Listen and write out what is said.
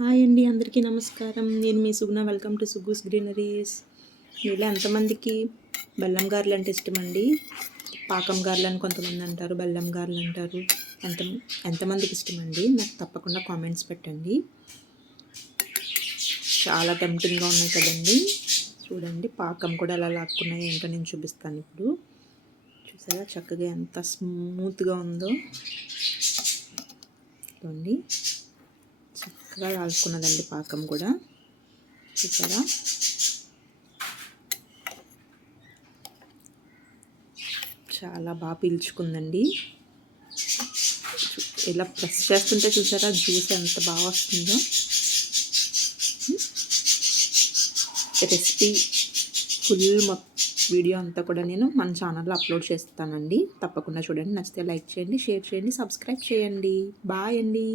Hi అండి, అందరికీ నమస్కారం. నేను మీ Suguna. Welcome to Sugus greeneries. మీలో ఎంతమందికి బెల్లం గారెలు అంటే ఇష్టమండి? పాకం గారెలు అని కొంతమంది అంటారు, బెల్లం గారెలు అంటారు. ఎంత ఎంతమందికి ఇష్టమండి? నాకు తప్పకుండా కామెంట్స్ పెట్టండి. చాలా టెంప్టింగ్గా ఉన్నాయి కదండి. చూడండి, పాకం కూడా ఎలా లాక్కున్నాయి ఏంటో నేను చూపిస్తాను ఇప్పుడు. చూసారా చక్కగా ఎంత స్మూత్గా ఉందో. చూడండి, చక్కగా కాల్చుకున్నదండి పాకం కూడా. చూసారా, చాలా బాగా పీల్చుకుందండి. ఇలా ప్రెస్ చేస్తుంటే చూసారా జ్యూస్ ఎంత బాగా వస్తుందో. రెసిపీ ఫుల్ వీడియో అంతా కూడా నేను మన ఛానల్లో అప్లోడ్ చేస్తానండి. తప్పకుండా చూడండి. నచ్చితే లైక్ చేయండి, షేర్ చేయండి, సబ్స్క్రైబ్ చేయండి. బాయ్ అండి.